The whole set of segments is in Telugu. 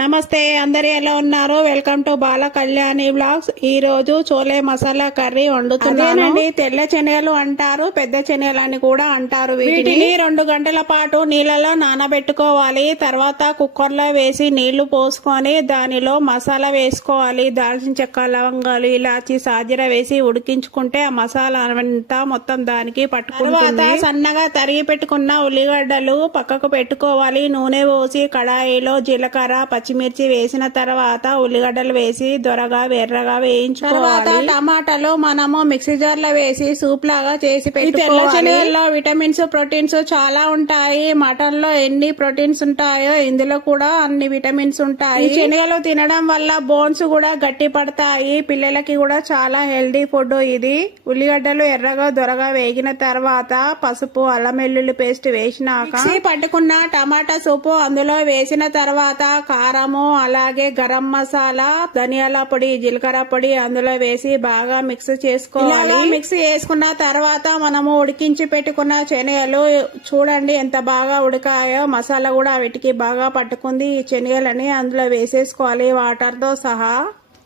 నమస్తే, అందరు ఎలా ఉన్నారు? Welcome to Bala Kalyani blogs. ఈ రోజు చోలే మసాలా కర్రీ వండుతున్నానండి. తెల్ల శనగలు అంటారు, పెద్ద శనగలు అని కూడా అంటారు. వీటిని 2 గంటల పాటు నీళ్ళలో నానబెట్టుకోవాలి. తర్వాత కుక్కర్ లో వేసి నీళ్లు పోసుకొని దానిలో మసాలా వేసుకోవాలి. దాల్చిన చెక్క, లవంగాలు, ఇలాచి, సాజీర వేసి ఉడికించుకుంటే ఆ మసాలా అంతా మొత్తం దానికి పట్టుకుంటుంది. సన్నగా తరిగి పెట్టుకున్న ఉల్లిగడ్డలు పక్కకు పెట్టుకోవాలి. నూనె పోసి కడాయిలో జీలకర్ర, పచ్చిమిర్చి వేసిన తర్వాత ఉల్లిగడ్డలు వేసి దొరగా ఎర్రగా వేయించుకోవాలి. టమాటాలు మనము మిక్సీ జార్ లో వేసి సూప్ లాగా చేసి పెట్టుకోవాలి. శనగల్లో విటమిన్స్, ప్రోటీన్స్ చాలా ఉంటాయి. మటన్ లో ఎన్ని ప్రోటీన్స్ ఉంటాయో ఇందులో కూడా అన్ని విటమిన్స్ ఉంటాయి. శనగలు తినడం వల్ల బోన్స్ కూడా గట్టి పడతాయి. పిల్లలకి కూడా చాలా హెల్దీ ఫుడ్ ఇది. ఉల్లిగడ్డలు ఎర్రగా దొరగా వేగిన తర్వాత పసుపు, అల్లం వెల్లుల్లి పేస్ట్ వేసినాక పట్టుకున్న టమాటా సూపు అందులో వేసిన తర్వాత కారము, అలాగే గరం మసాలా, ధనియాల పొడి, జీలకర్ర పొడి అందులో వేసి బాగా మిక్స్ చేసుకోవాలి. మిక్స్ చేసుకున్న తర్వాత మనము ఉడికించి పెట్టుకున్న శనగలు చూడండి ఎంత బాగా ఉడికాయో. మసాలా కూడా వీటికి బాగా పట్టుకుంది. ఈ శనగలని అందులో వేసేసుకోవాలి వాటర్ తో సహా.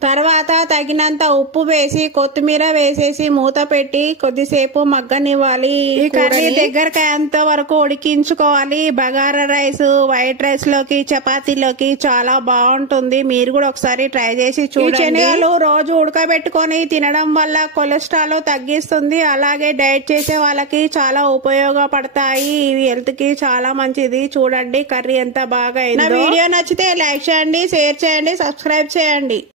తర్వాత తగినంత ఉప్పు వేసి కొత్తిమీర వేసేసి మూత పెట్టి కొద్దిసేపు మగ్గనివ్వాలి. ఈ కర్రీ దగ్గరకి అంత వరకు ఉడికించుకోవాలి. బగారా రైస్, వైట్ రైస్ లోకి, చపాతీలోకి చాలా బాగుంటుంది. మీరు కూడా ఒకసారి ట్రై చేసి చూడండి. శనగలు రోజు ఉడకబెట్టుకొని తినడం వల్ల కొలెస్ట్రాల్ తగ్గిస్తుంది. అలాగే డైట్ చేసే వాళ్ళకి చాలా ఉపయోగపడతాయి. ఇవి హెల్త్ కి చాలా మంచిది. చూడండి కర్రీ ఎంత బాగా అయిందో. వీడియో నచ్చితే లైక్ చేయండి, షేర్ చేయండి, సబ్స్క్రైబ్ చేయండి.